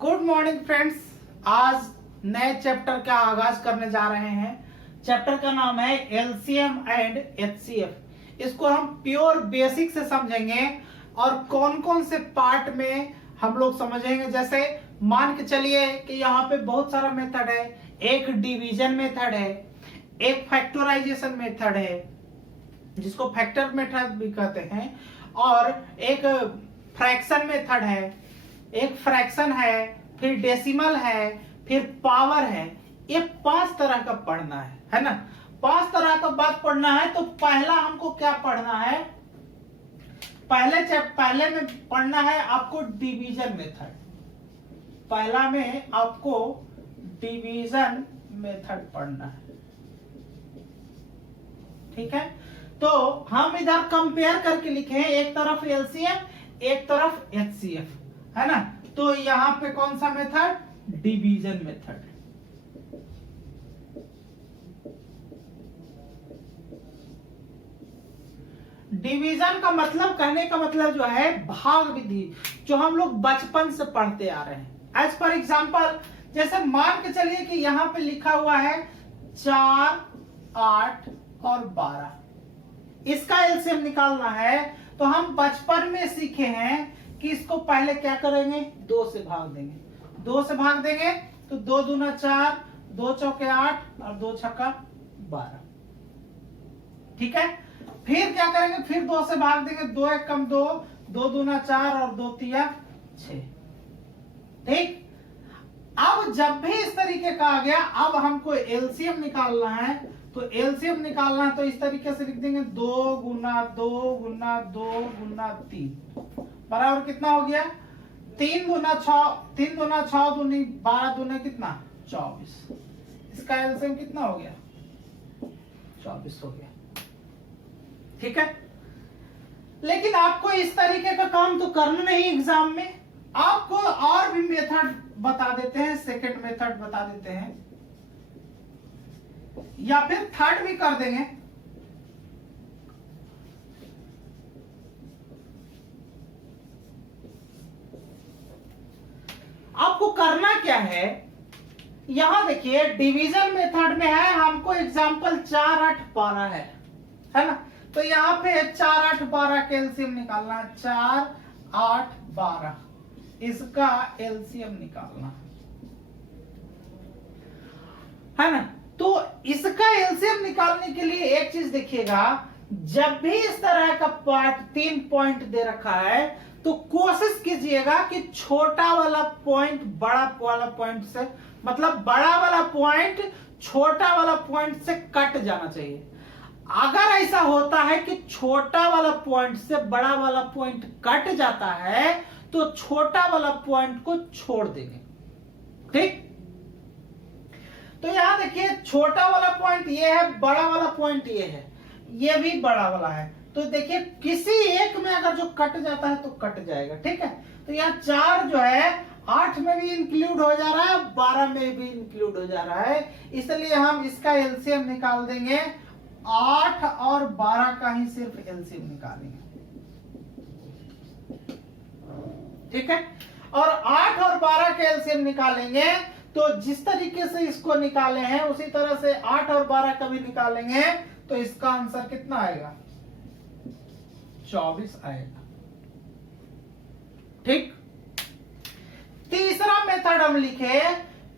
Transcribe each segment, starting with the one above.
Good morning friends. आज नए chapter का आगाज करने जा रहे हैं। चैप्टर का नाम है एलसीएम एंड एचसीएफ। इसको हम प्योर बेसिक से समझेंगे और कौन कौन से पार्ट में हम लोग समझेंगे। जैसे मान के चलिए कि यहाँ पे बहुत सारा मेथड है। एक डिवीजन मेथड है, एक फैक्टराइजेशन मेथड है जिसको फैक्टर मेथड भी कहते हैं, और एक फ्रैक्शन मेथड है, एक फ्रैक्शन है, फिर डेसिमल है, फिर पावर है। ये 5 तरह का पढ़ना है ना। 5 तरह का बात पढ़ना है। तो पहला हमको क्या पढ़ना है? पहले में पढ़ना है आपको डिवीजन मेथड। पहला में आपको डिवीजन मेथड पढ़ना है, ठीक है। तो हम इधर कंपेयर करके लिखे हैं, एक तरफ एलसीएम एक तरफ एचसीएफ, है ना। तो यहां पे कौन सा मेथड? Division method. डिवीजन का मतलब, कहने का मतलब जो है भाग विधि, जो हम लोग बचपन से पढ़ते आ रहे हैं। एज फॉर एग्जाम्पल, जैसे मान के चलिए कि यहां पे लिखा हुआ है 4, 8 और 12, इसका एलसीएम निकालना है। तो हम बचपन में सीखे हैं कि इसको पहले क्या करेंगे? 2 से भाग देंगे। 2 से भाग देंगे तो 2 दूना 4, 2 चौके 8 और 2 छक्का 12, ठीक है। फिर क्या करेंगे? फिर 2 से भाग देंगे, 2 एक कम 2, 2 दूना 4 और 2 तिया 6, ठीक। अब जब भी इस तरीके का आ गया, अब हमको एलसीएम निकालना है। तो एलसीएम निकालना है तो इस तरीके से लिख देंगे 2 गुना 2 गुना 2 गुना 3 बराबर कितना हो गया? 3 दूना 6, 3 दूना 6 दूनी 12 दूने कितना? 24। इसका एलसीएम कितना हो गया? 24 हो गया, ठीक है। लेकिन आपको इस तरीके का काम तो करना नहीं एग्जाम में। आपको और भी मेथड बता देते हैं, सेकंड मेथड बता देते हैं, या फिर थर्ड भी कर देंगे। आपको करना क्या है? यहां देखिए डिवीजन मेथड में है, हमको एग्जांपल 4, 8, 12 है ना। तो यहां पे 4, 8, 12 का एलसीएम निकालना है। 4, 8, 12 इसका एलसीएम निकालना है ना। तो इसका एलसीएम निकालने के लिए एक चीज देखिएगा, जब भी इस तरह का पार्ट 3 पॉइंट दे रखा है तो कोशिश कीजिएगा कि छोटा वाला पॉइंट बड़ा वाला पॉइंट से, मतलब बड़ा वाला पॉइंट छोटा वाला पॉइंट से कट जाना चाहिए। अगर ऐसा होता है कि छोटा वाला पॉइंट से बड़ा वाला पॉइंट कट जाता है तो छोटा वाला पॉइंट को छोड़ देंगे, ठीक। तो यहां देखिए छोटा वाला पॉइंट ये है, बड़ा वाला पॉइंट ये है, ये भी बड़ा वाला है। तो देखिए किसी एक में अगर जो कट जाता है तो कट जाएगा, ठीक है। तो यहाँ 4 जो है 8 में भी इंक्लूड हो जा रहा है, 12 में भी इंक्लूड हो जा रहा है, इसलिए हम इसका एलसीएम निकाल देंगे। 8 और 12 का ही सिर्फ एलसीएम निकालेंगे, ठीक है। और 8 और 12 के एलसीएम निकालेंगे तो जिस तरीके से इसको निकाले हैं उसी तरह से 8 और 12 का भी निकालेंगे। तो इसका आंसर कितना आएगा? 24 आएगा, ठीक। तीसरा मेथड हम लिखे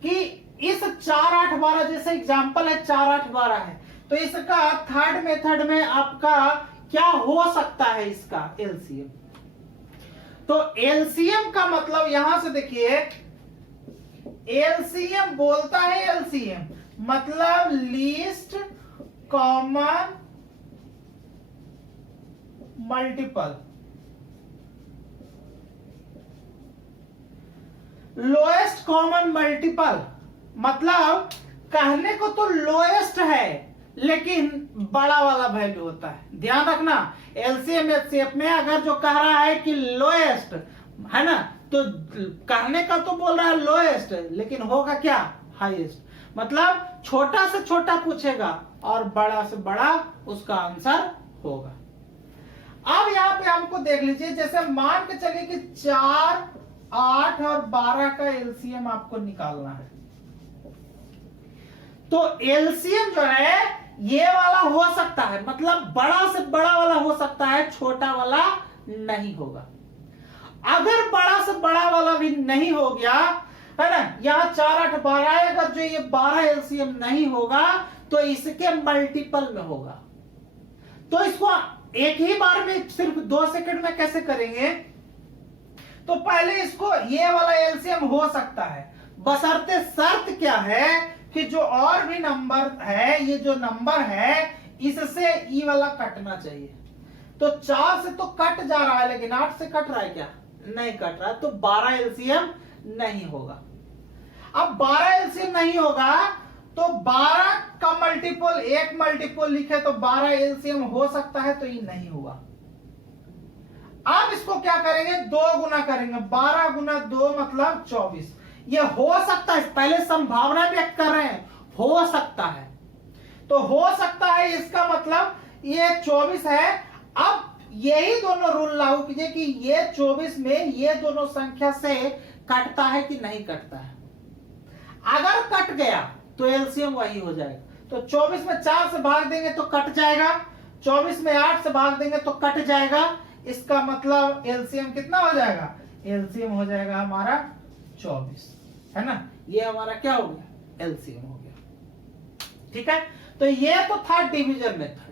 कि इस 4, 8, 12 जैसे एग्जांपल है 4, 8, 12 है, तो इसका थर्ड मेथड में आपका क्या हो सकता है? इसका एलसीएम। तो एलसीएम का मतलब यहां से देखिए, एलसीएम बोलता है, एलसीएम मतलब least common multiple. Lowest common multiple मतलब कहने को तो लोएस्ट है लेकिन बड़ा वाला वैल्यू होता है। ध्यान रखना, एलसीएम एचसीएफ में अगर जो कह रहा है कि लोएस्ट है ना, तो कहने का तो बोल रहा है लोएस्ट, लेकिन होगा क्या? हाईएस्ट। मतलब छोटा से छोटा पूछेगा और बड़ा से बड़ा उसका आंसर होगा। अब यहां पे हमको देख लीजिए, जैसे मान के चलिए कि 4, 8 और 12 का एलसीएम आपको निकालना है। तो एलसीएम जो है ये वाला हो सकता है, मतलब बड़ा से बड़ा वाला हो सकता है, छोटा वाला नहीं होगा। अगर बड़ा से बड़ा वाला भी नहीं हो गया है ना, यहाँ 4 8 12 है, अगर जो ये 12 एलसीएम नहीं होगा तो इसके मल्टीपल में होगा। तो इसको एक ही बार में सिर्फ 2 सेकंड में कैसे करेंगे? तो पहले इसको ये वाला एलसीएम हो सकता है, बशर्ते शर्त क्या है कि जो और भी नंबर है, ये जो नंबर है इससे ई वाला कटना चाहिए। तो 4 से तो कट जा रहा है, लेकिन 8 से कट रहा है क्या? नहीं कट रहा, तो 12 एलसीएम नहीं होगा। अब 12 एलसीएम नहीं होगा तो 12 का मल्टीपल, एक मल्टीपल लिखे तो 12 एलसीएम हो सकता है, तो ये नहीं हुआ। अब इसको क्या करेंगे? 2 गुना करेंगे, 12 गुना 2 मतलब 24। ये हो सकता है, पहले संभावना व्यक्त कर रहे हैं, हो सकता है। तो हो सकता है इसका मतलब ये 24 है। अब यही दोनों रूल लागू कीजिए कि ये 24 में ये दोनों संख्या से कटता है कि नहीं कटता है। अगर कट गया तो एलसीएम वही हो जाएगा। तो 24 में 4 से भाग देंगे तो कट जाएगा, 24 में 8 से भाग देंगे तो कट जाएगा। इसका मतलब एलसीएम कितना हो जाएगा? एलसीएम हो जाएगा हमारा 24, है ना। ये हमारा क्या हो गया? एलसीएम हो गया। ठीक है, तो ये तो था डिवीजन मेथड।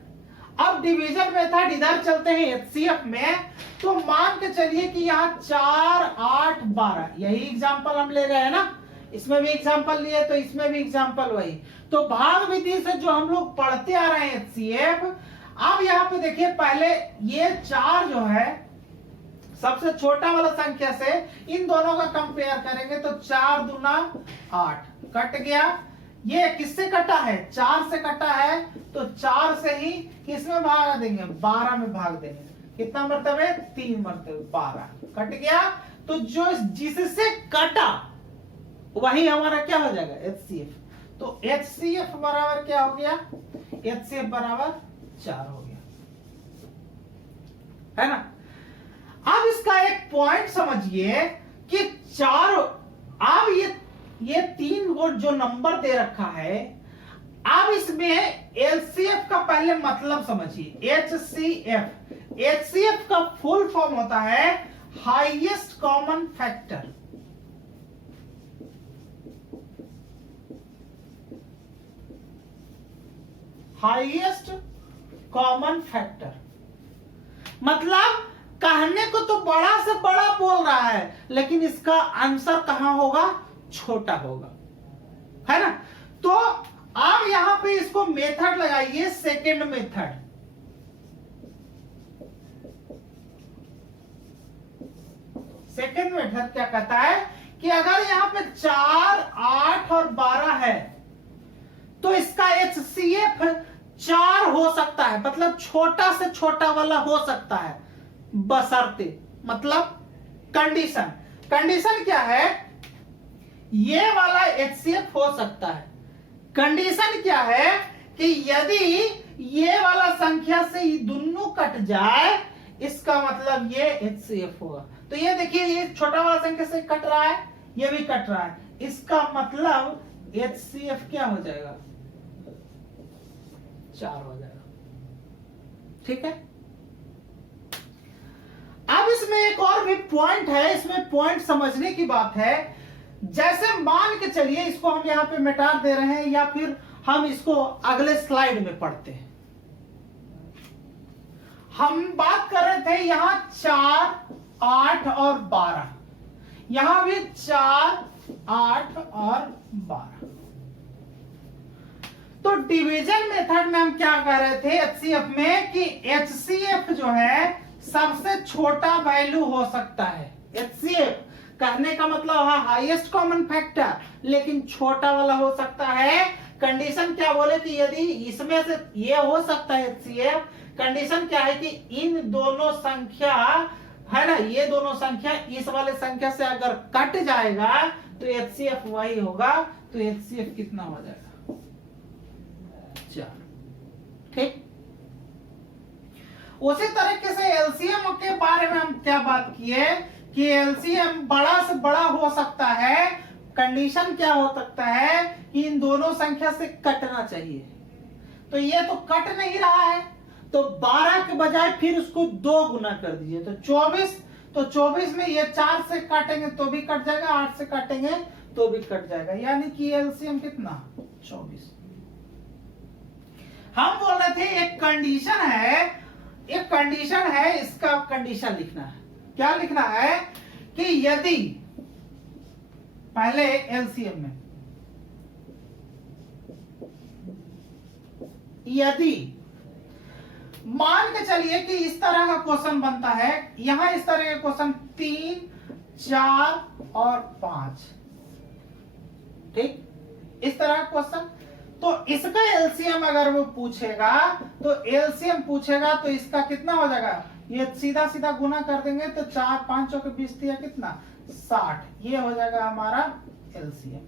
अब डिवीजन मेथड इधर चलते हैं एचसीएफ में। तो मान के चलिए कि यहाँ 4 8 12, यही एग्जांपल हम ले रहे हैं ना, इसमें भी एग्जांपल लिए तो इसमें भी एग्जांपल वही। तो भाग विधि से जो हम लोग पढ़ते आ रहे हैं एचसीएफ, अब यहाँ पे देखिए पहले ये 4 जो है सबसे छोटा वाला संख्या से इन दोनों का कंपेयर करेंगे तो 4 दूना 8 कट गया। ये किससे कटा है? 4 से कटा है, तो 4 से ही किसमें भाग देंगे? 12 में भाग देंगे। कितना मरतबे? 3 मरतबे, 12 कट गया। तो जो जिससे कटा वही हमारा क्या हो जाएगा? एचसीएफ। तो एचसीएफ बराबर क्या हो गया? एचसीएफ बराबर 4 हो गया, है ना। अब इसका एक पॉइंट समझिए कि 4, अब ये 3 को जो नंबर दे रखा है, अब इसमें एलसीएफ का पहले मतलब समझिए। एचसीएफ, एचसीएफ का फुल फॉर्म होता है highest common factor. Highest common factor मतलब कहने को तो बड़ा से बड़ा बोल रहा है, लेकिन इसका आंसर कहां होगा? छोटा होगा, है ना। तो अब यहां पे इसको मेथड लगाइए, सेकेंड मेथड। सेकेंड मेथड क्या कहता है कि अगर यहां पे 4 8 और 12 है तो इसका एचसीएफ 4 हो सकता है, मतलब छोटा से छोटा वाला हो सकता है, बशर्ते, मतलब कंडीशन। कंडीशन क्या है? ये वाला एचसीएफ हो सकता है। कंडीशन क्या है कि यदि ये वाला संख्या से ये दोनों कट जाए, इसका मतलब ये एचसीएफ होगा। तो ये देखिए, ये छोटा वाला संख्या से कट रहा है, ये भी कट रहा है, इसका मतलब एचसीएफ क्या हो जाएगा? 4 हो जाएगा। ठीक है। अब इसमें एक और भी पॉइंट है, इसमें पॉइंट समझने की बात है। जैसे मान के चलिए इसको हम यहां पे मिटा दे रहे हैं, या फिर हम इसको अगले स्लाइड में पढ़ते हैं। हम बात कर रहे थे यहां 4 8 और 12, यहां भी 4 8 और 12। तो डिवीजन मेथड में हम क्या कर रहे थे एचसीएफ में कि एचसीएफ जो है सबसे छोटा वैल्यू हो सकता है। एचसीएफ कहने का मतलब है हाईएस्ट कॉमन फैक्टर, लेकिन छोटा वाला हो सकता है। कंडीशन क्या बोले कि यदि इसमें से ये हो सकता है एचसीएफ, कंडीशन क्या है कि इन दोनों संख्या है ना, ये दोनों संख्या इस वाले संख्या से अगर कट जाएगा तो एचसीएफ वही होगा। तो एचसीएफ कितना हो जाएगा? 4। ठीक। उसी तरीके से एलसीएम के बारे में हम क्या बात किए कि एलसीएम बड़ा से बड़ा हो सकता है, कंडीशन क्या हो सकता है कि इन दोनों संख्या से कटना चाहिए। तो ये तो कट नहीं रहा है, तो 12 के बजाय फिर उसको 2 गुना कर दीजिए, तो 24। तो 24 में ये 4 से काटेंगे तो भी कट जाएगा, 8 से काटेंगे तो भी कट जाएगा, यानी कि एलसीएम कितना 24। हम बोल रहे थे एक कंडीशन है, एक कंडीशन है, इसका कंडीशन लिखना है। क्या लिखना है कि यदि पहले एलसीएम में यदि मान के चलिए कि इस तरह का क्वेश्चन बनता है, यहां इस तरह का क्वेश्चन 3, 4 और 5, ठीक, इस तरह का क्वेश्चन, तो इसका एलसीएम अगर वो पूछेगा तो एलसीएम पूछेगा तो इसका कितना हो जाएगा, ये सीधा सीधा गुना कर देंगे तो 4 5 के 20 दिया कितना 60, ये हो जाएगा हमारा एलसीएम,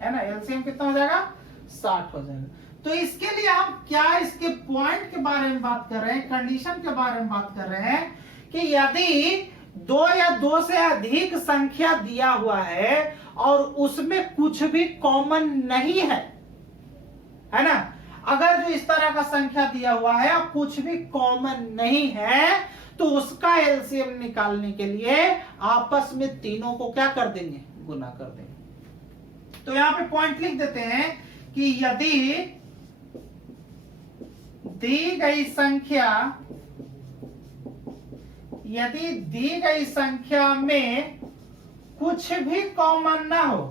है ना। एलसीएम कितना हो जाएगा 60 हो जाएगा। तो इसके लिए हम क्या इसके पॉइंट के बारे में बात कर रहे हैं, कंडीशन के बारे में बात कर रहे हैं कि यदि 2 या 2 से अधिक संख्या दिया हुआ है और उसमें कुछ भी कॉमन नहीं है ना, अगर जो इस तरह का संख्या दिया हुआ है और कुछ भी कॉमन नहीं है तो उसका एलसीएम निकालने के लिए आपस में तीनों को क्या कर देंगे, गुना कर देंगे। तो यहां पे पॉइंट लिख देते हैं कि यदि दी गई संख्या में कुछ भी कॉमन ना हो,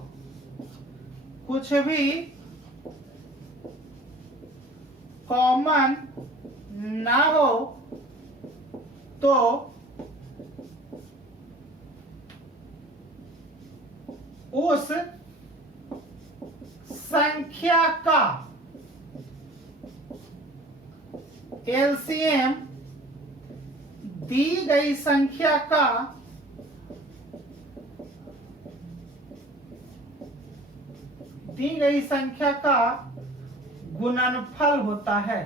कुछ भी कॉमन ना हो तो उस संख्या का एलसीएम दी गई संख्या का गुणनफल होता है।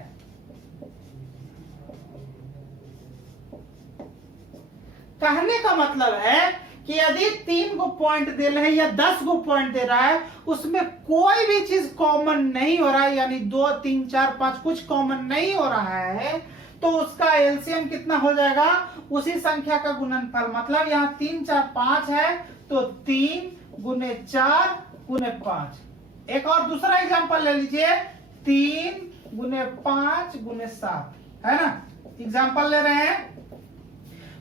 कहने का मतलब है कि यदि 3 को पॉइंट दे रहे हैं या 10 को पॉइंट दे रहा है, उसमें कोई भी चीज कॉमन नहीं हो रहा है, यानी 2 3 4 5 कुछ कॉमन नहीं हो रहा है, तो उसका एलसीएम कितना हो जाएगा, उसी संख्या का गुणनफल। मतलब यहाँ 3 4 5 है तो 3 गुने 4 गुने 5। एक और दूसरा एग्जांपल ले लीजिए, 3 गुने 5 गुने 7, है ना, एग्जांपल ले रहे हैं।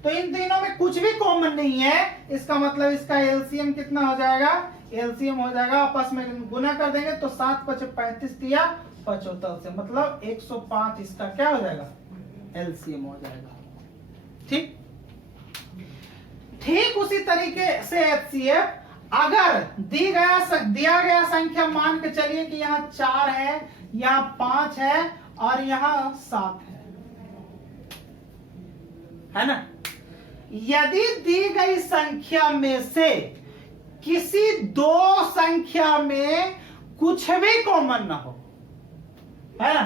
तो इन तीनों में कुछ भी कॉमन नहीं है, इसका मतलब इसका एलसीएम कितना हो जाएगा, एलसीएम हो जाएगा, आपस में गुना कर देंगे तो 7 5 35 दिया 75 से, मतलब 105 इसका क्या हो जाएगा, एलसीएम हो जाएगा। ठीक ठीक उसी तरीके से एचसीएफ, अगर दिया गया संख्या मान के चलिए कि यहाँ 4 है, यहाँ 5 है और यहाँ 7 है ना। यदि दी गई संख्या में से किसी 2 संख्या में कुछ भी कॉमन ना हो, है ना,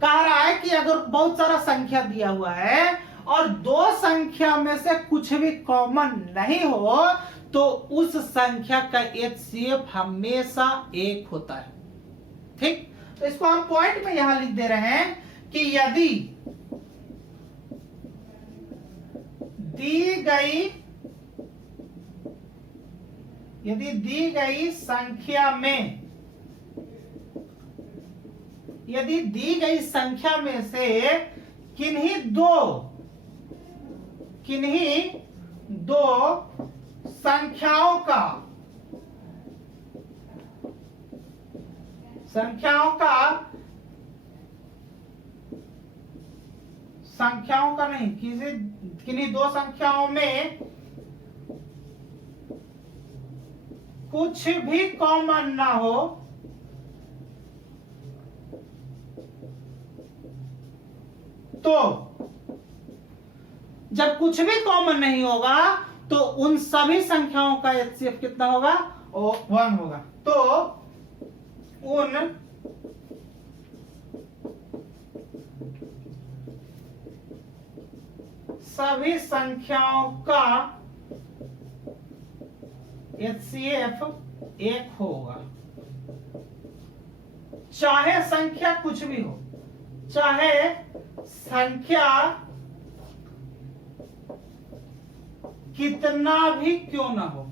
कह रहा है कि अगर बहुत सारा संख्या दिया हुआ है और 2 संख्या में से कुछ भी कॉमन नहीं हो तो उस संख्या का एचसीएफ हमेशा 1 होता है। ठीक, तो इसको हम पॉइंट में यहां लिख दे रहे हैं कि यदि दी गई संख्या में से किन्हीं दो संख्याओं का नहीं, किन्हीं 2 संख्याओं में कुछ भी कॉमन ना हो तो जब कुछ भी कॉमन नहीं होगा तो उन सभी संख्याओं का एचसीएफ कितना होगा, 1 होगा। तो उन सभी संख्याओं का HCF 1 होगा, चाहे संख्या कुछ भी हो, चाहे संख्या कितना भी क्यों ना हो।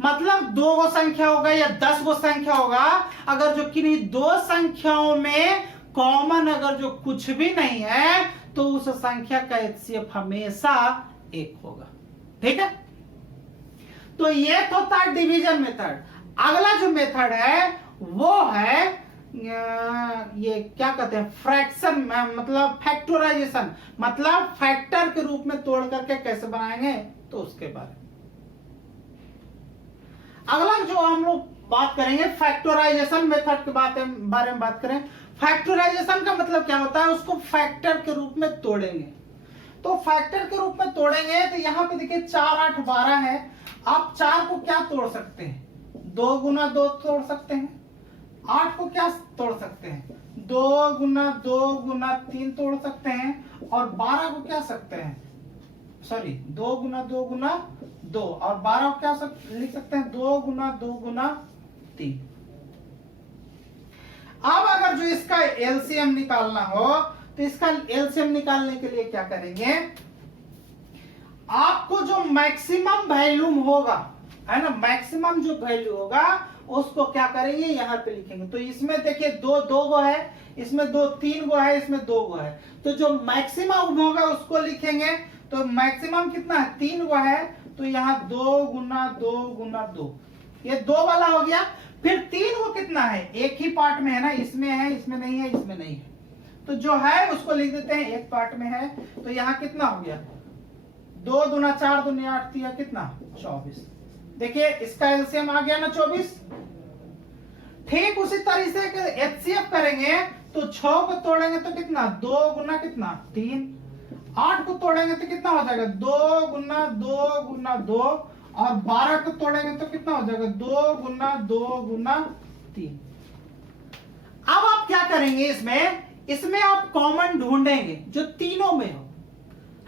मतलब 2 गो संख्या होगा या 10 गो संख्या होगा, अगर जो किन्हीं 2 संख्याओं में कॉमन अगर जो कुछ भी नहीं है तो उस संख्या का HCF हमेशा 1 होगा। ठीक है, तो ये तो था डिवीजन मेथड। अगला जो मेथड है वो है ये क्या कहते हैं, फ्रैक्शन, मतलब फैक्टराइजेशन, मतलब फैक्टर के रूप में तोड़ करके कैसे बनाएंगे, तो उसके बारे में अगला जो हम लोग बात करेंगे फैक्टराइजेशन मेथड के बारे में बात करें। फैक्टराइजेशन का मतलब क्या होता है, उसको फैक्टर के रूप में तोड़ेंगे। तो फैक्टर के रूप में तोड़ेंगे तो यहाँ पे देखिए 4 8 12 है। आप 4 को क्या तोड़ सकते हैं, 2 गुना 2 तोड़ सकते हैं। 8 को क्या तोड़ सकते हैं, 2 गुना 2 गुना 3 तोड़ सकते हैं। और 12 को क्या सकते हैं, सॉरी 2 गुना 2 गुना 2, और 12 को क्या लिख सकते हैं, 2 गुना 2 गुना 3। अब अगर जो इसका एलसीएम निकालना हो तो इसका एलसीएम निकालने के लिए क्या करेंगे, आपको जो मैक्सिमम वैल्यूम होगा, है ना, मैक्सिमम जो वैल्यू होगा उसको क्या करेंगे, यहां पे लिखेंगे। तो इसमें देखिए 2 गो है, इसमें 2 3 गो है, इसमें 2 गो है। तो जो मैक्सिमम होगा उसको लिखेंगे। तो मैक्सिमम कितना है, 3 गो है, तो यहाँ 2 गुना 2 गुना 2, ये 2 वाला हो गया। फिर 3 को कितना है, एक ही पार्ट में है ना, इसमें है, इसमें नहीं है, इसमें नहीं है, तो जो है उसको लिख देते हैं, एक पार्ट में है। तो यहाँ कितना हो गया, 2 दूना 4 दूनी 8, दिया कितना 24। देखिए इसका एलसीएम आ गया ना 24। ठीक उसी तरीके से एचसीएफ करेंगे तो 6 को तोड़ेंगे तो कितना, 2 गुना कितना 3। 8 को तोड़ेंगे तो कितना हो जाएगा, 2 गुना 2 गुना 2। और 12 को तोड़ेंगे तो कितना हो जाएगा, 2 गुना 2 गुना 3। अब आप क्या करेंगे, इसमें आप कॉमन ढूंढेंगे जो तीनों में हो,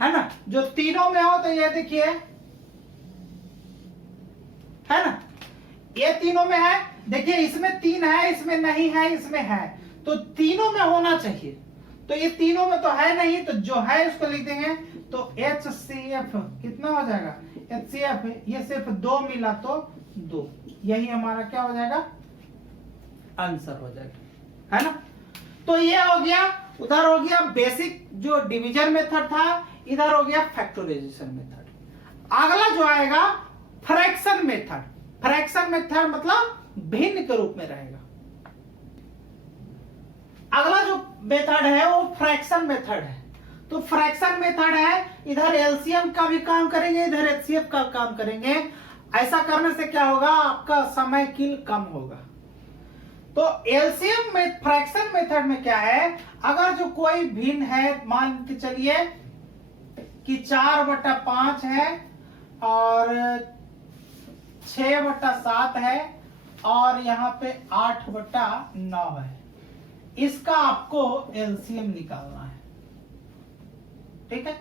है ना, जो तीनों में हो। तो ये देखिए, है ना, ये तीनों में है। देखिए इसमें 3 है, इसमें नहीं है, इसमें है, तो तीनों में होना चाहिए। तो ये तीनों में तो है नहीं, तो जो है उसको लिख देंगे। तो HCF कितना हो जाएगा, HCF ये सिर्फ 2 मिला तो 2, यही हमारा क्या हो जाएगा, आंसर हो जाएगा, है ना। तो ये हो गया, उधर हो गया बेसिक जो डिवीजन मेथड था, इधर हो गया फैक्टराइजेशन मेथड। अगला जो आएगा फ्रैक्शन मेथड। फ्रैक्शन मेथड मतलब भिन्न के रूप में रहेगा। अगला जो मेथड है वो फ्रैक्शन मेथड है। तो फ्रैक्शन मेथड है, इधर एलसीएम का भी काम करेंगे, इधर एचसीएफ का काम करेंगे। ऐसा करने से क्या होगा, आपका समय किल कम होगा। तो एलसीएम में फ्रैक्शन मेथड में क्या है, अगर जो कोई भिन्न है, मान के चलिए कि 4/5 है और 6/7 है और यहाँ पे 8/9 है, इसका आपको एलसीएम निकालना है। ठीक है,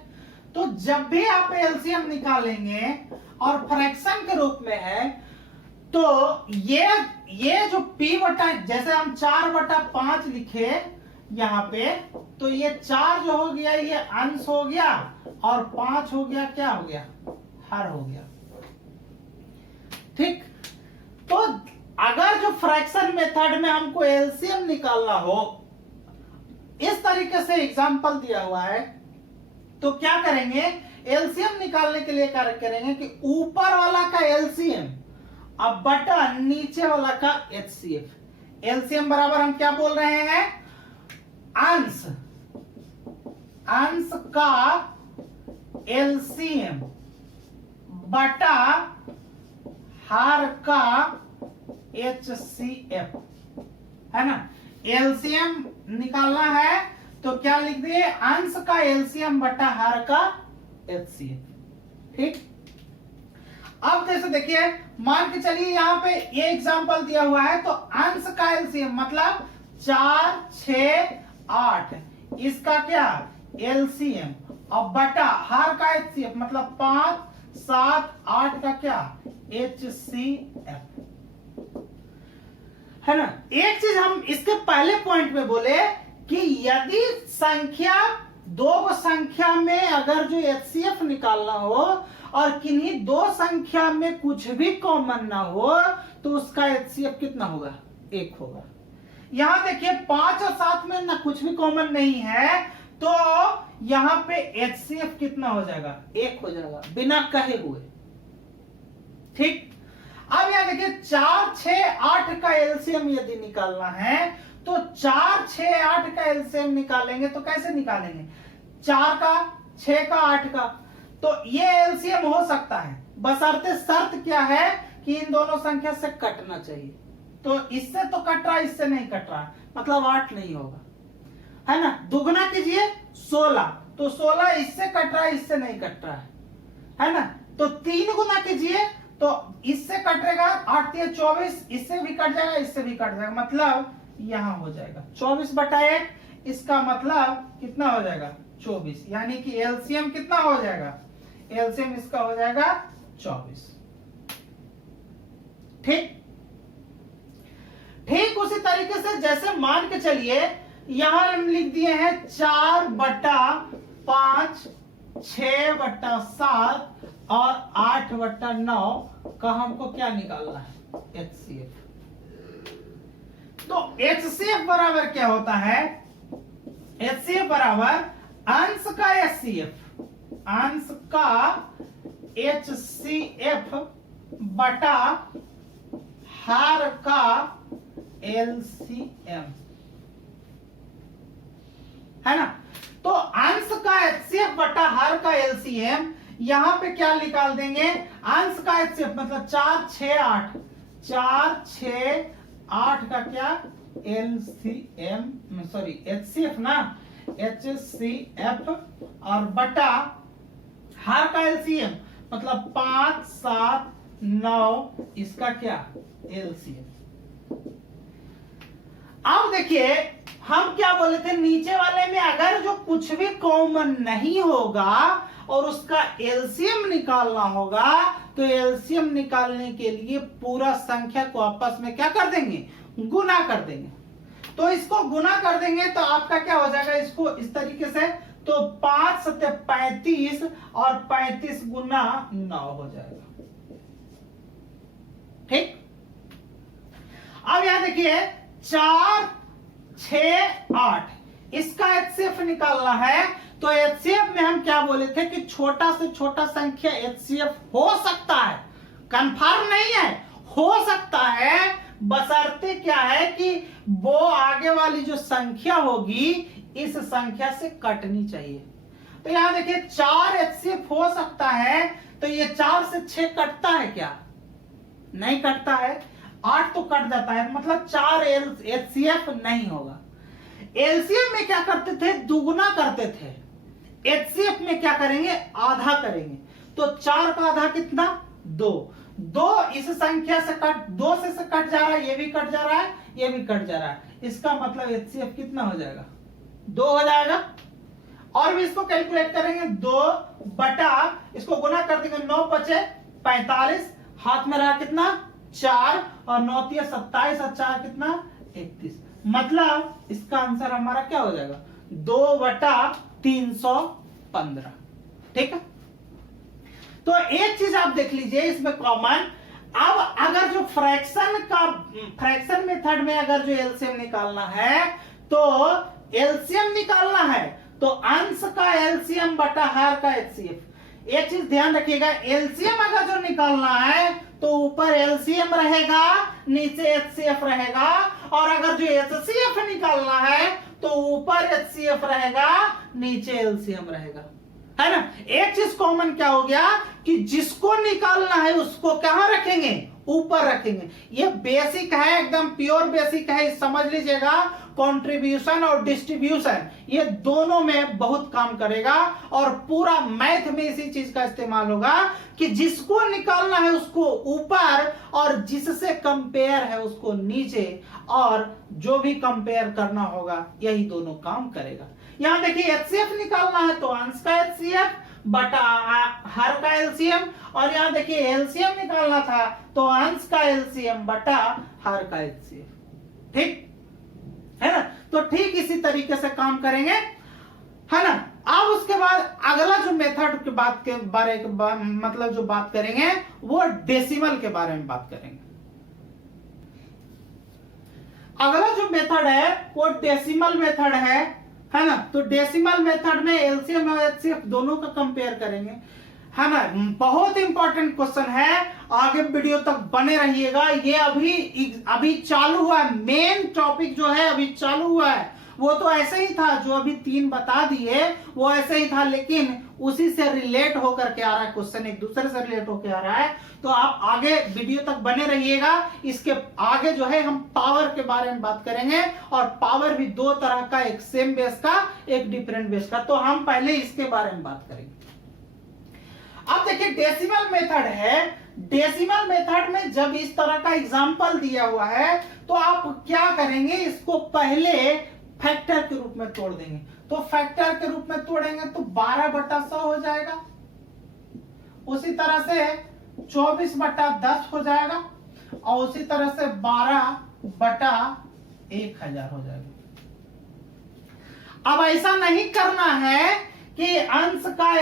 तो जब भी आप एलसीएम निकालेंगे और फ्रैक्शन के रूप में है, तो ये जो p जैसे हम 4/5 लिखे यहाँ पे, तो ये 4 जो हो गया ये अंश हो गया और 5 हो गया, क्या हो गया, हर हो गया। ठीक, तो अगर जो फ्रैक्शन मेथड में हमको एलसीएम निकालना हो, इस तरीके से एग्जांपल दिया हुआ है, तो क्या करेंगे, एलसीएम निकालने के लिए क्या करेंगे कि ऊपर वाला का एलसीएम अब बटा नीचे वाला का एचसीएफ। एलसीएम बराबर हम क्या बोल रहे हैं, अंश का एलसीएम बटा हर का एचसीएफ, है ना। एलसीएम निकालना है तो क्या लिख दिए, अंश का एलसीएम बटा हर का एचसीएफ। ठीक, अब जैसे देखिए, मान के चलिए यहाँ पे ये एग्जांपल दिया हुआ है, तो अंश का एलसीएम मतलब 4 6 8, इसका क्या एलसीएम, और बटा हर का HCF मतलब 5 7 8 का क्या HCF है ना। एक चीज हम इसके पहले पॉइंट में बोले कि यदि संख्या दो संख्या में अगर जो HCF निकालना हो और किन्हीं दो संख्या में कुछ भी कॉमन ना हो तो उसका HCF कितना होगा 1 होगा। यहां देखिए 5 और 7 में ना कुछ भी कॉमन नहीं है तो यहां पे HCF कितना हो जाएगा 1 हो जाएगा बिना कहे हुए। ठीक, अब यहां देखिए 4 6 8 का एलसीएम यदि निकालना है तो 4 6 8 का एलसीएम निकालेंगे तो कैसे निकालेंगे 4 का 6 का 8 का, तो ये एलसीएम हो सकता है बशर्ते शर्त क्या है कि इन दोनों संख्या से कटना चाहिए। तो इससे तो कट रहा है इससे नहीं कट रहा है मतलब 8 नहीं होगा है ना। दुगना कीजिए 16 तो 16 इससे कट रहा है इससे नहीं कट रहा है ना। तो 3 गुना कीजिए तो इससे कटेगा 8 3 24 इससे भी कट जाएगा इससे भी कट जाएगा मतलब यहां हो जाएगा 24/1 इसका मतलब कितना हो जाएगा 24 यानी कि एलसीएम कितना हो जाएगा एलसीएम इसका हो जाएगा 24। ठीक, ठीक उसी तरीके से जैसे मान के चलिए यहां हम लिख दिए हैं 4/5 6/7 और 8/9 का हमको क्या निकालना है HCF। तो HCF बराबर क्या होता है HCF बराबर अंश का HCF अंश का HCF बटा हार का LCM है ना। तो अंश का HCF बटा हार का LCM यहां पे क्या निकाल देंगे अंश का HCF मतलब 4 6 8 4 6 8 का क्या LCM सॉरी HCF ना HCF और बटा हार का LCM मतलब 5 7 9 इसका क्या LCM। अब देखिए हम क्या बोले थे नीचे वाले में अगर जो कुछ भी कॉमन नहीं होगा और उसका एलसीएम निकालना होगा तो एलसीएम निकालने के लिए पूरा संख्या को आपस में क्या कर देंगे गुना कर देंगे। तो इसको गुना कर देंगे तो आपका क्या हो जाएगा इसको इस तरीके से तो 5 7 35 और 35 गुना 9 हो जाएगा। ठीक, अब यहां देखिए 4 6 8 इसका HCF निकालना है तो HCF में हम क्या बोले थे कि छोटा से छोटा संख्या HCF हो सकता है कंफर्म नहीं है हो सकता है बशर्ते क्या है कि वो आगे वाली जो संख्या होगी इस संख्या से कटनी चाहिए। तो यहां देखिए 4 HCF हो सकता है तो ये 4 से 6 कटता है क्या नहीं कटता है 8 तो कट जाता है मतलब 4 HCF नहीं होगा। एलसीएम में क्या करते थे दुगुना करते थे HCF में क्या करेंगे आधा करेंगे तो 4 का आधा कितना 2 इस संख्या से कट 2 से कट जा रहा है ये भी कट जा रहा है ये भी कट जा रहा है इसका मतलब HCF कितना हो जाएगा 2 हो जाएगा। और भी इसको कैलकुलेट करेंगे 2 बटा इसको गुना कर देंगे 9 5 45 हाथ में रहा कितना 4 और 9 3 27 और 4 कितना 31 मतलब इसका आंसर हमारा क्या हो जाएगा 2/315। ठीक है, तो एक चीज आप देख लीजिए इसमें कॉमन। अब अगर जो फ्रैक्शन मेथड में अगर जो एलसीएम निकालना है तो एलसीएम निकालना है तो अंश का एलसीएम बटा हार का HCF। एक चीज ध्यान रखिएगा एलसीएम अगर जो निकालना है तो ऊपर एलसीएम रहेगा नीचे HCF रहेगा और अगर जो HCF निकालना है तो ऊपर HCF रहेगा नीचे एलसीएम रहेगा है ना। एक चीज कॉमन क्या हो गया कि जिसको निकालना है उसको कहां रखेंगे ऊपर रखेंगे। ये बेसिक है एकदम प्योर बेसिक है समझ लीजिएगा। कंट्रीब्यूशन और डिस्ट्रीब्यूशन ये दोनों में बहुत काम करेगा और पूरा मैथ में इसी चीज का इस्तेमाल होगा कि जिसको निकालना है उसको ऊपर और जिससे कंपेयर है उसको नीचे और जो भी कंपेयर करना होगा यही दोनों काम करेगा। यहाँ देखिए एचसीएफ निकालना है तो अंश का एचसीएफ बटा हर का एलसीएम, और यहाँ देखिए एलसीएम निकालना था तो अंश का एलसीएम बटा हर का एलसीएम। ठीक है ना? तो ठीक इसी तरीके से काम करेंगे, है ना। अब उसके बाद अगला जो मेथड के बात के बारे मतलब जो बात करेंगे वो डेसिमल के बारे में बात करेंगे। अगला जो मेथड है वो डेसिमल मेथड है ना। तो डेसिमल मेथड में एलसीएम और एचसीएफ दोनों का कंपेयर करेंगे, है ना। बहुत इंपॉर्टेंट क्वेश्चन है, आगे वीडियो तक बने रहिएगा। ये अभी चालू हुआ है, मेन टॉपिक जो है अभी चालू हुआ है। वो तो ऐसे ही था, जो अभी 3 बता दिए वो ऐसे ही था, लेकिन उसी से रिलेट होकर के आ रहा है क्वेश्चन, एक दूसरे से रिलेट होकर आ रहा है। तो आप आगे वीडियो तक बने रहिएगा। इसके आगे जो है हम पावर के बारे में बात करेंगे, और पावर भी 2 तरह का, एक सेम बेस का, एक डिफरेंट बेस का। तो हम पहले इसके बारे में बात करेंगे। अब देखिए डेसिमल मेथड है। डेसिमल मेथड में जब इस तरह का एग्जांपल दिया हुआ है तो आप क्या करेंगे, इसको पहले फैक्टर के रूप में तोड़ देंगे। तो फैक्टर के रूप में तोड़ेंगे तो 12/100 हो जाएगा, उसी तरह से 24/10 हो जाएगा, और उसी तरह से 12/1000 हो जाएगा। अब ऐसा नहीं करना है कि अंश का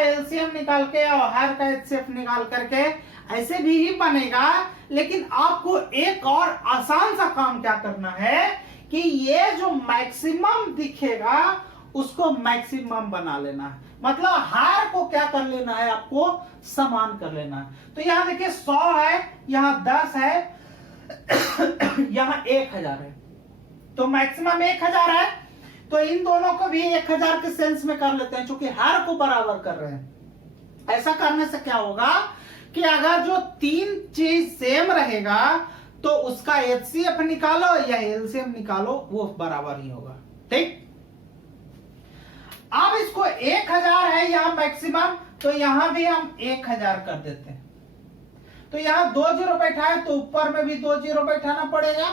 एलसीएम निकाल के और हर का एचसीएफ निकाल करके, ऐसे भी ही बनेगा। लेकिन आपको एक और आसान सा काम क्या करना है कि ये जो मैक्सिमम दिखेगा उसको मैक्सिमम बना लेना है। मतलब हार को क्या कर लेना है, आपको समान कर लेना है। तो यहां देखिए 100 है, यहां 10 है, यहां 1000 है, तो मैक्सिमम 1000 है। तो इन दोनों को भी 1000 के सेंस में कर लेते हैं, क्योंकि हार को बराबर कर रहे हैं। ऐसा करने से क्या होगा कि अगर जो 3 चीज सेम रहेगा तो उसका एचसीएफ निकालो या एलसीएम निकालो, वो बराबर ही होगा। ठीक, अब इसको 1000 है यहां मैक्सिमम, तो यहां भी हम 1000 कर देते हैं। तो यहां 2 जीरो बैठा है तो ऊपर में भी 2 जीरो बैठाना पड़ेगा,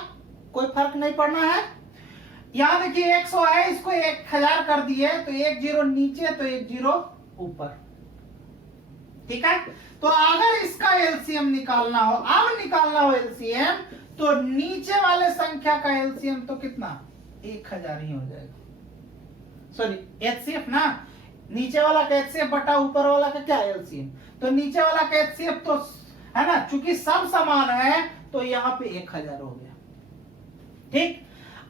कोई फर्क नहीं पड़ना है। यहां देखिए 100 है, इसको 1000 कर दिए तो 1 जीरो नीचे तो 1 जीरो ऊपर। ठीक है, तो अगर इसका एलसीएम निकालना हो, अब निकालना हो एलसीएम, तो नीचे वाले संख्या का एलसीएम तो कितना 1000 ही हो जाएगा। सॉरी एचसीएफ ना, नीचे वाला का एचसीएफ बटा ऊपर वाला का क्या एलसीएम, तो नीचे वाला का एचसीएफ तो है ना, चूंकि सब समान है तो यहाँ पे 1000 हो गया। ठीक,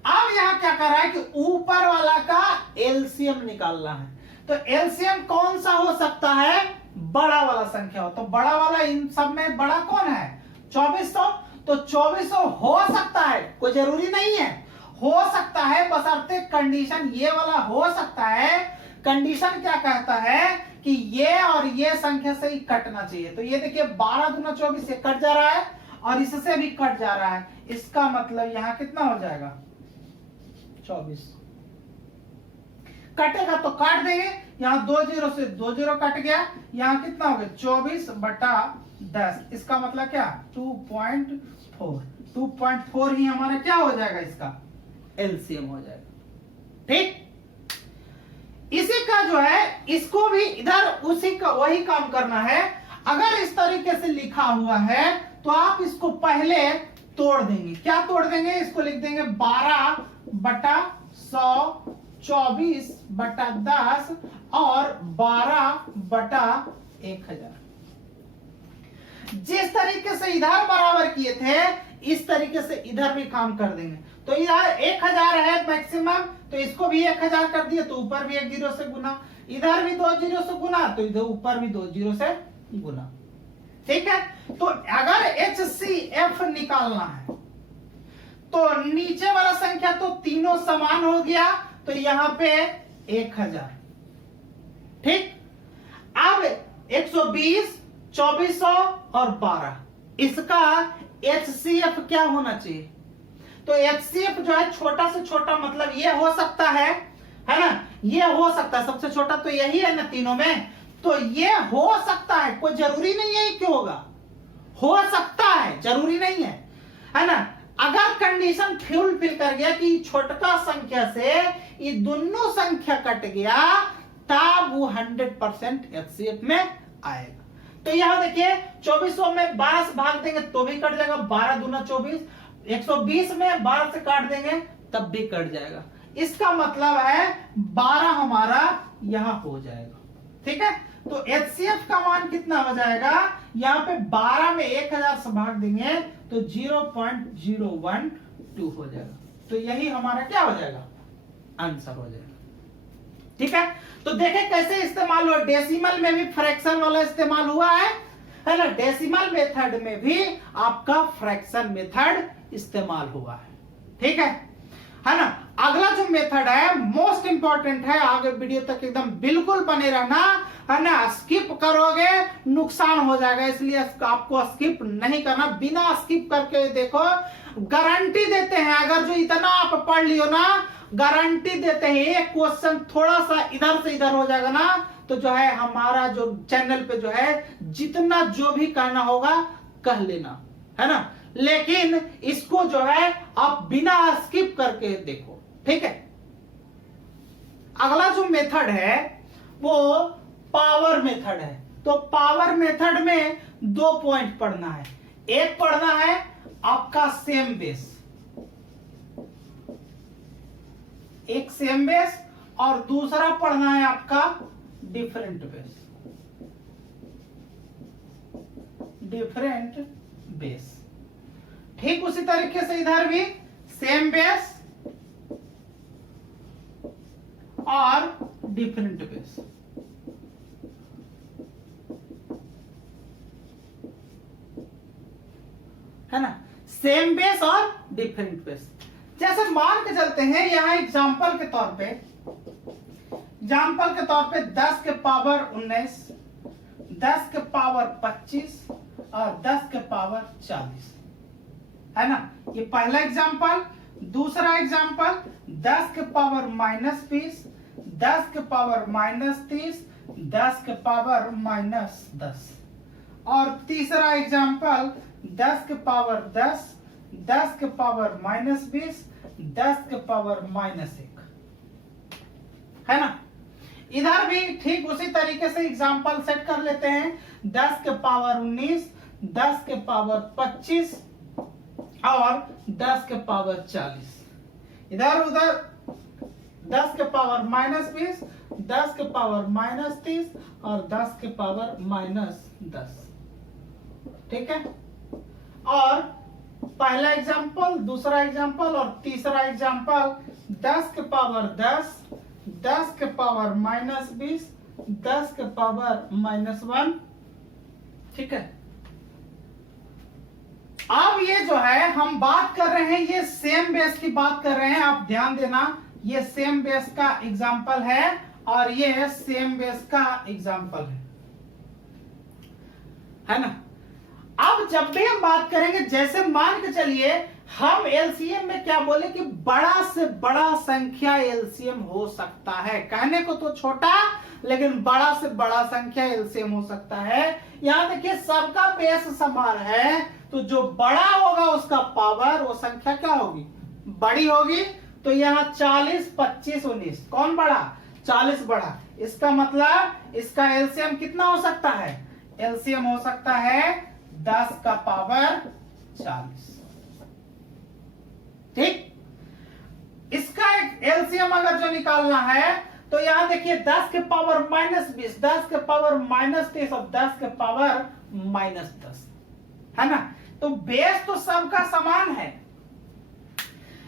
अब यहाँ क्या कर रहा है कि ऊपर वाला का एलसीएम निकालना है। तो एलसीएम कौन सा हो सकता है, बड़ा वाला संख्या हो। तो बड़ा वाला इन सब में बड़ा कौन है, 2400। तो 2400 हो सकता है, कोई जरूरी नहीं है, हो सकता है, बशर्ते कंडीशन ये वाला हो सकता है। कंडीशन क्या कहता है कि ये और ये संख्या से ही कटना चाहिए। तो ये देखिए 12 दूना 24 से कट जा रहा है और इससे भी कट जा रहा है, इसका मतलब यहां कितना हो जाएगा 24। कटेगा तो काट देंगे, यहां 2 जीरो से 2 जीरो कट गया, यहां कितना हो गया 24/10। इसका मतलब क्या 2.4। 2.4 ही हमारा क्या हो जाएगा, इसका एलसीएम हो जाएगा। ठीक, इसी का जो है इसको भी इधर उसी का वही काम करना है। अगर इस तरीके से लिखा हुआ है तो आप इसको पहले तोड़ देंगे। क्या तोड़ देंगे, इसको लिख देंगे 12/100, 24/10 और 12/1000। जिस तरीके से इधर बराबर किए थे इस तरीके से इधर भी काम कर देंगे। तो इधर 1000 है मैक्सिमम, तो इसको भी 1000 कर दिए, तो ऊपर भी 1 जीरो से गुना, इधर भी 2 जीरो से गुना, तो इधर ऊपर भी 2 जीरो से गुना। ठीक है, तो अगर एचसीएफ निकालना है तो नीचे वाला संख्या तो तीनों समान हो गया, तो यहां पे 1000। ठीक, अब 120, 2400 और 12, इसका एचसीएफ क्या होना चाहिए। तो एचसीएफ जो है छोटा से छोटा, मतलब ये हो सकता है ना, ये हो सकता है, सबसे छोटा तो यही है ना तीनों में, तो ये हो सकता है, कोई जरूरी नहीं है क्यों होगा, हो सकता है, जरूरी नहीं है ना। अगर कंडीशन फुलफिल कर गया कि छोटका संख्या से ये दोनों संख्या कट गया, तब वो 100% एचसीएफ में आएगा। तो यहां देखिए 2400 में 12 से भाग देंगे तो भी कट जाएगा, 12 दूना 24। 120 में 12 से काट देंगे तब भी कट जाएगा। इसका मतलब है 12 हमारा यहां हो जाएगा। ठीक है, तो एचसीएफ का मान कितना हो जाएगा, यहां पे 12 में 1000 से भाग देंगे तो 0.012 हो जाएगा। तो यही हमारा क्या हो जाएगा, आंसर हो जाएगा। ठीक है, तो देखें कैसे इस्तेमाल हुआ। डेसिमल में भी फ्रैक्शन वाला इस्तेमाल हुआ है ना। डेसिमल मेथड में भी आपका फ्रैक्शन मेथड इस्तेमाल हुआ है। ठीक है ना। अगला जो मेथड है मोस्ट इंपॉर्टेंट है, आगे वीडियो तक एकदम बिल्कुल बने रहना, है ना। स्किप करोगे नुकसान हो जाएगा, इसलिए आपको स्किप नहीं करना। बिना स्किप करके देखो, गारंटी देते हैं अगर जो इतना आप पढ़ लियो ना, गारंटी देते हैं एक क्वेश्चन थोड़ा सा इधर से इधर हो जाएगा ना, तो जो है हमारा जो चैनल पे जो है जितना जो भी करना होगा कह लेना, है ना। लेकिन इसको जो है आप बिना स्किप करके देखो। ठीक है, अगला जो मेथड है वो पावर मेथड है। तो पावर मेथड में 2 पॉइंट पढ़ना है। एक पढ़ना है आपका सेम बेस, एक सेम बेस, और दूसरा पढ़ना है आपका डिफरेंट बेस, डिफरेंट बेस। ठीक उसी तरीके से इधर भी सेम बेस और डिफरेंट बेस। है ना, सेम बेस और डिफरेंट बेस। जैसे मान के चलते हैं यहां एग्जांपल के तौर पे 10 के पावर 19, 10 के पावर 25 और 10 के पावर 40, है ना। ये पहला एग्जांपल। दूसरा एग्जांपल 10 के पावर -20, 10 के पावर -30, 10 के पावर -10, और तीसरा एग्जांपल 10 के पावर 10, 10 के पावर -20, 10 के पावर -1, है ना। इधर भी ठीक उसी तरीके से एग्जांपल सेट कर लेते हैं। 10 के पावर 19, 10 के पावर 25 और 10 के पावर 40। इधर उधर 10 के पावर -20, 10 के पावर -30 और 10 के पावर -10। ठीक है, और पहला एग्जांपल, दूसरा एग्जांपल और तीसरा एग्जांपल 10 के पावर 10, 10 के पावर -20, 10 के पावर -1। ठीक है, अब ये जो है हम बात कर रहे हैं, ये सेम बेस की बात कर रहे हैं। आप ध्यान देना, ये सेम बेस का एग्जांपल है और ये सेम बेस का एग्जांपल है ना। अब जब भी हम बात करेंगे, जैसे मान के चलिए हम एलसीएम में क्या बोले कि बड़ा से बड़ा संख्या एलसीएम हो सकता है। कहने को तो छोटा, लेकिन बड़ा से बड़ा संख्या एलसीएम हो सकता है। यहां देखिए सबका बेस समान है, तो जो बड़ा होगा उसका पावर, वो संख्या क्या होगी, बड़ी होगी। तो यहाँ 40, 25, 19 कौन बड़ा, 40 बड़ा। इसका मतलब इसका एलसीएम कितना हो सकता है, एलसीएम हो सकता है 10 का पावर 40। ठीक, इसका एक एलसीएम अगर जो निकालना है तो यहां देखिए 10 के पावर -20, 10 के पावर -30 और 10 के पावर -10, है ना। तो बेस तो सबका समान है,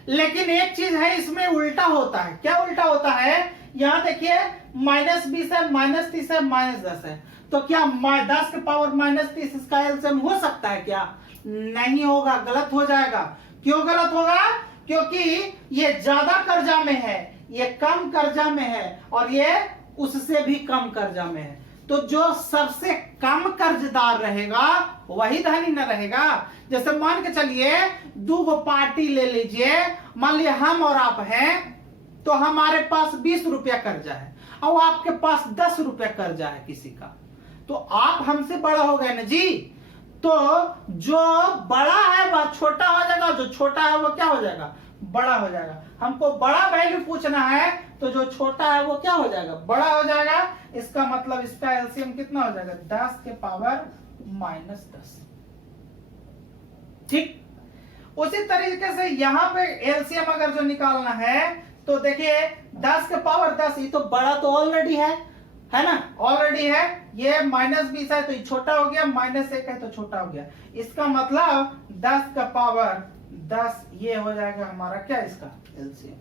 लेकिन एक चीज है इसमें उल्टा होता है। क्या उल्टा होता है, यहां देखिए -20 है, -30 है, -10 है। तो क्या 10 के पावर -30 इसका एलसीएम हो सकता है क्या, नहीं होगा, गलत हो जाएगा। क्यों गलत होगा, क्योंकि ये ज्यादा कर्जा में है, ये कम कर्जा में है, और ये उससे भी कम कर्जा में है। तो जो सबसे कम कर्जदार रहेगा वही धनी न रहेगा। जैसे मान के चलिए 2 पार्टी ले लीजिए, मान लिया हम और आप हैं, तो हमारे पास 20 रुपया कर्जा है और आपके पास 10 रुपया कर्जा है किसी का, तो आप हमसे बड़ा हो गए ना जी। तो जो बड़ा है वह छोटा हो जाएगा, जो छोटा है वो क्या हो जाएगा, बड़ा हो जाएगा। हमको बड़ा वैल्यू पूछना है तो जो छोटा है वो क्या हो जाएगा, बड़ा हो जाएगा। इसका मतलब इसका एलसीएम कितना हो जाएगा, 10 के पावर -10। ठीक, उसी तरीके से यहां पे एलसीएम अगर जो निकालना है तो देखिए 10 के पावर 10, ये तो बड़ा तो ऑलरेडी है ना, ऑलरेडी है। ये -20 है तो ये छोटा हो गया, -1 है तो छोटा हो गया। इसका मतलब 10 का पावर 10 ये हो जाएगा हमारा क्या, इसका एलसीएम।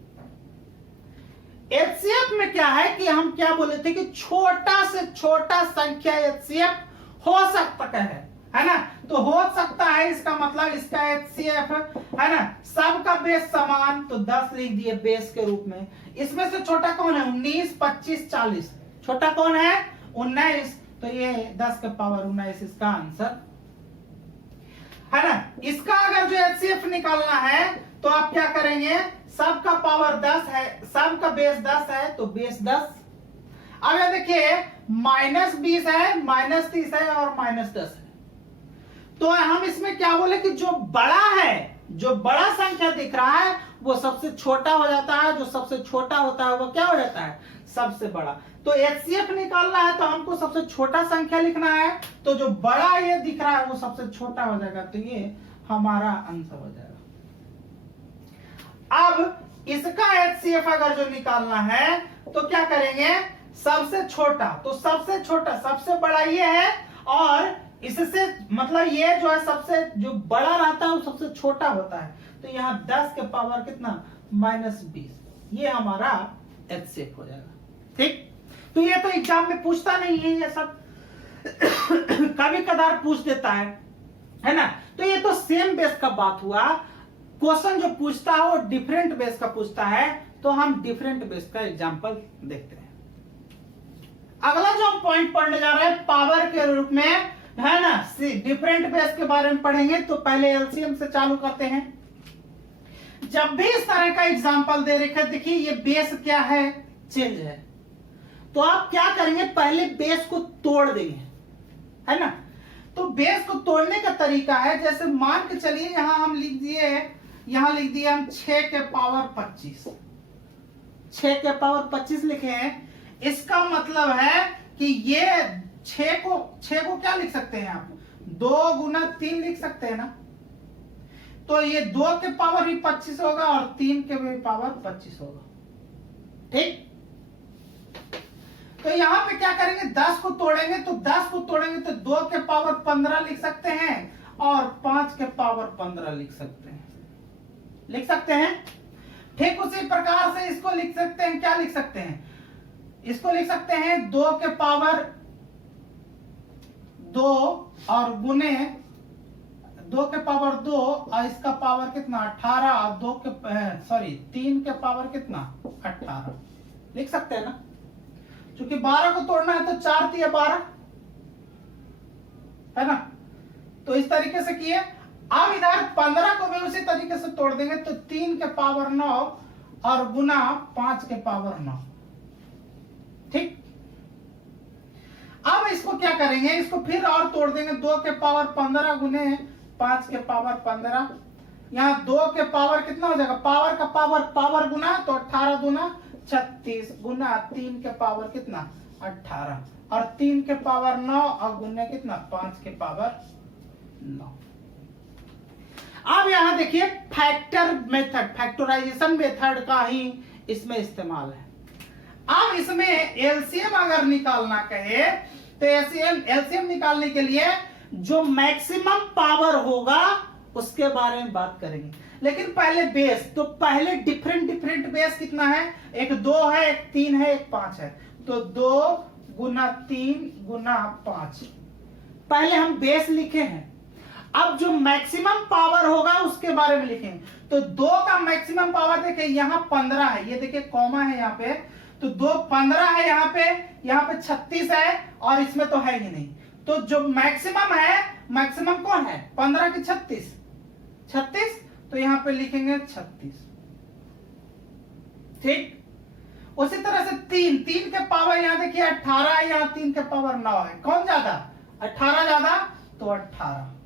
एचसीएफ में क्या है कि हम क्या बोले थे कि छोटा से छोटा संख्या एचसीएफ हो सकता है ना, तो हो सकता है इसका मतलब इसका एचसीएफ है ना, सबका बेस समान, तो 10 लिख दिए बेस के रूप में। इसमें से छोटा कौन है, 19, 25, 40, छोटा कौन है 19, तो ये 10 के पावर 19 इसका आंसर है ना। इसका अगर जो एचसीएफ निकालना है तो आप क्या करेंगे, सबका पावर 10 है, सबका बेस 10 है तो बेस 10। अब ये देखिए -20 है, -30 है और -10 है, तो हम इसमें क्या बोले कि जो बड़ा है, जो बड़ा संख्या दिख रहा है वो सबसे छोटा हो जाता है, जो सबसे छोटा होता है वो क्या हो जाता है, सबसे बड़ा। तो एचसीएफ निकालना है तो हमको सबसे छोटा संख्या लिखना है, तो जो बड़ा ये दिख रहा है वो सबसे छोटा हो जाएगा, तो ये हमारा आंसर हो जाएगा। अब इसका एचसीएफ अगर जो निकालना है तो क्या करेंगे, सबसे छोटा, तो सबसे छोटा सबसे बड़ा ये है, और इससे मतलब ये जो है सबसे जो बड़ा रहता है वो सबसे छोटा होता है, तो यहाँ 10 के पावर कितना -20, ये हमारा एचसीएफ हो जाएगा। ठीक, तो ये तो एग्जाम में पूछता नहीं है, ये सब कभी कदार पूछ देता है ना। तो ये तो सेम बेस का बात हुआ, क्वेश्चन जो पूछता है वो डिफरेंट बेस का पूछता है, तो हम डिफरेंट बेस का एग्जांपल देखते हैं। अगला जो हम पॉइंट पढ़ने जा रहे हैं पावर के रूप में है ना, डिफरेंट बेस के बारे में पढ़ेंगे, तो पहले एलसीएम से चालू करते हैं। जब भी इस तरह का एग्जांपल दे रखे, देखिए ये बेस क्या है, चेंज है, तो आप क्या करेंगे, पहले बेस को तोड़ देंगे, है ना। तो बेस को तोड़ने का तरीका है, जैसे मान के चलिए यहां हम लिख दिए, यहां लिख दिए हम 6 के पावर 25, 6 के पावर 25 लिखे हैं। इसका मतलब है कि ये 6 को क्या लिख सकते हैं आप, 2 गुना 3 लिख सकते हैं ना, तो ये 2 के पावर भी 25 होगा और 3 के भी पावर 25 होगा। ठीक, तो यहां पे क्या करेंगे, 10 को तोड़ेंगे, तो 10 को तोड़ेंगे तो 2 के पावर 15 लिख सकते हैं और 5 के पावर 15 लिख सकते हैं, ठीक उसी प्रकार से इसको लिख सकते हैं, क्या लिख सकते हैं, इसको लिख सकते हैं 2 के पावर 2 और गुने 2 के पावर 2 और इसका पावर कितना 18 और 3 के पावर कितना 18 लिख सकते हैं ना, क्योंकि 12 को तोड़ना है तो 4 3 12 है ना, तो इस तरीके से किए। अब इधर 15 को भी उसी तरीके से तोड़ देंगे, तो 3 के पावर 9 और गुना 5 के पावर 9। ठीक, अब इसको क्या करेंगे, इसको फिर और तोड़ देंगे, 2 के पावर 15 गुने 5 के पावर 15, यहाँ 2 के पावर कितना हो जाएगा, पावर का पावर गुना, तो 18 गुना 36 गुना 3 के पावर कितना 18 और 3 के पावर 9 और गुने कितना 5 के पावर 9। अब यहां देखिए फैक्टर मेथड, फैक्टराइजेशन मेथड का ही इसमें इस्तेमाल है। अब इसमें एलसीएम अगर निकालना कहे तो एलसीएम निकालने के लिए जो मैक्सिमम पावर होगा उसके बारे में बात करेंगे, लेकिन पहले बेस, तो पहले डिफरेंट बेस कितना है, एक 2 है, एक 3 है, एक 5 है, तो 2 गुना 3 गुना 5 पहले हम बेस लिखे हैं। अब जो मैक्सिमम पावर होगा उसके बारे में लिखेंगे, तो 2 का मैक्सिमम पावर देखिए यहाँ 15 है, ये देखिए कॉमा है यहाँ पे, तो 2 15 है, यहाँ पे 36 है और इसमें तो है ही नहीं, तो जो मैक्सिमम है, मैक्सिमम कौन है 15 की 36, तो यहाँ पे लिखेंगे 36। ठीक, उसी तरह से 3 के पावर यहाँ देखिए 18 है, यहाँ 3 के पावर 9 है, कौन ज्यादा 18 ज्यादा, तो 18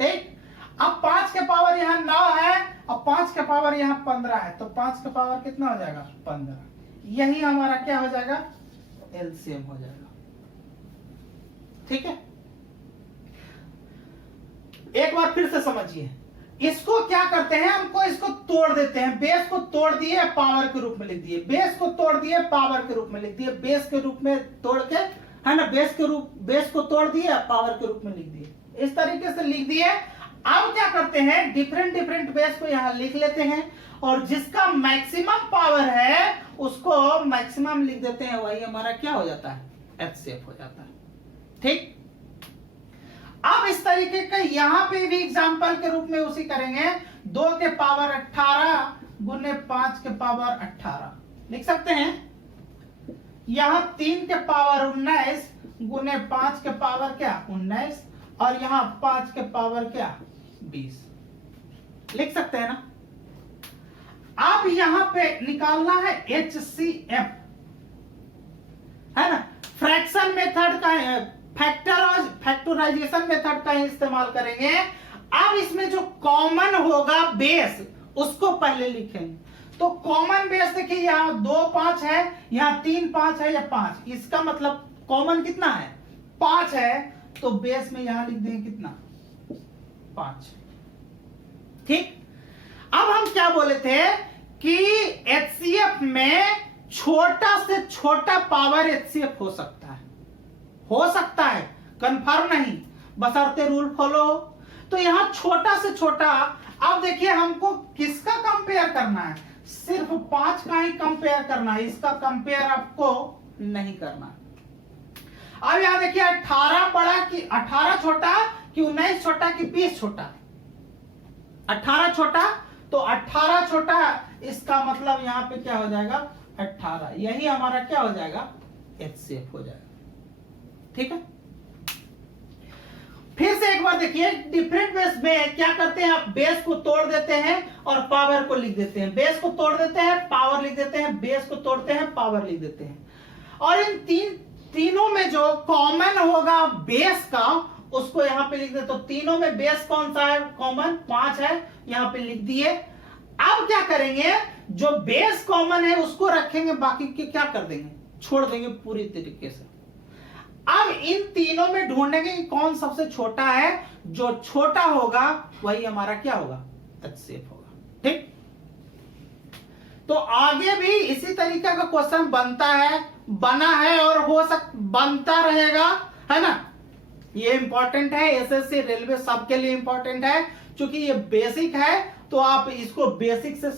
ठीक। अब 5 के पावर यहाँ 9 है और 5 के पावर यहाँ 15 है, तो 5 का पावर कितना हो जाएगा 15। यही हमारा क्या हो जाएगा एलसीएम हो जाएगा। ठीक है, एक बार फिर से समझिए, इसको क्या करते हैं, हमको इसको तोड़ देते हैं, बेस को तोड़ दिए पावर के रूप में लिख दिए, बेस को तोड़ दिए पावर के रूप में लिख दिए, बेस के रूप में तोड़ के, है ना, बेस को तोड़ दिए पावर के रूप में लिख दिए, इस तरीके से लिख दिए। अब क्या करते हैं, डिफरेंट बेस को यहां लिख लेते हैं और जिसका मैक्सिमम पावर है उसको मैक्सिमम लिख देते हैं, वही हमारा क्या हो जाता है एचसीएफ हो जाता है। ठीक, अब इस तरीके का यहां पे भी एग्जांपल के रूप में उसी करेंगे, 2 के पावर 18 गुने 5 के पावर 18 लिख सकते हैं। यहां 3 के पावर 19 गुने 5 के पावर क्या 19 और यहां 5 के पावर क्या 20 लिख सकते हैं ना। अब यहां पे निकालना है HCF, है ना, फ्रैक्शन मेथड का फैक्टराइजेशन मेथड का इस्तेमाल करेंगे। अब इसमें जो कॉमन होगा बेस उसको पहले लिखेंगे, तो कॉमन बेस देखिए यहाँ 2 5 है, यहाँ 3 5 है या 5, इसका मतलब कॉमन कितना है 5 है, तो बेस में यहां लिख देंगे कितना 5। ठीक, अब हम क्या बोले थे कि HCF में छोटा से छोटा पावर HCF हो सकता है, कंफर्म नहीं, बशर्ते रूल फॉलो हो। तो यहां छोटा से छोटा, अब देखिए हमको किसका कंपेयर करना है, सिर्फ 5 का ही कंपेयर करना है, इसका कंपेयर आपको नहीं करना। अब यहां देखिए 18 बड़ा कि 18 छोटा कि 19 छोटा कि 20 छोटा, 18 छोटा, तो 18 छोटा, इसका मतलब यहां पे क्या हो जाएगा 18, यही हमारा क्या हो जाएगा HCF हो जाएगा। ठीक है, फिर से एक बार देखिए, डिफरेंट बेस में क्या करते हैं, आप बेस को तोड़ देते हैं और पावर को लिख देते हैं, बेस को तोड़ देते हैं पावर लिख देते हैं, बेस को तोड़ते हैं पावर लिख देते हैं, और इन तीनों में जो कॉमन होगा बेस का उसको यहां पे लिख देते। तो तीनों में बेस कौन सा है कॉमन 5 है, यहां पे लिख दिए। अब क्या करेंगे, जो बेस कॉमन है उसको रखेंगे, बाकी के क्या कर देंगे छोड़ देंगे पूरी तरीके से। अब इन तीनों में ढूंढेंगे कि कौन सबसे छोटा है, जो छोटा होगा वही हमारा क्या होगा HCF होगा। ठीक, तो आगे भी इसी तरीका का क्वेश्चन बनता है, बना है और बनता रहेगा, है ना। ये इंपॉर्टेंट है, एसएससी रेलवे सबके लिए इंपॉर्टेंट है, क्योंकि ये बेसिक है, तो आप इसको बेसिक से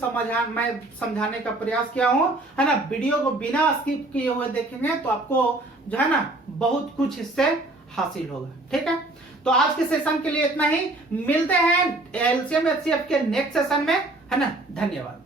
मैं समझाने का प्रयास किया हूं, है ना। वीडियो को बिना स्किप किए हुए देखेंगे तो आपको जो है ना बहुत कुछ इससे हासिल होगा। ठीक है, तो आज के सेशन के लिए इतना ही, मिलते हैं एलसीएम HCF के नेक्स्ट सेशन में, है ना। धन्यवाद।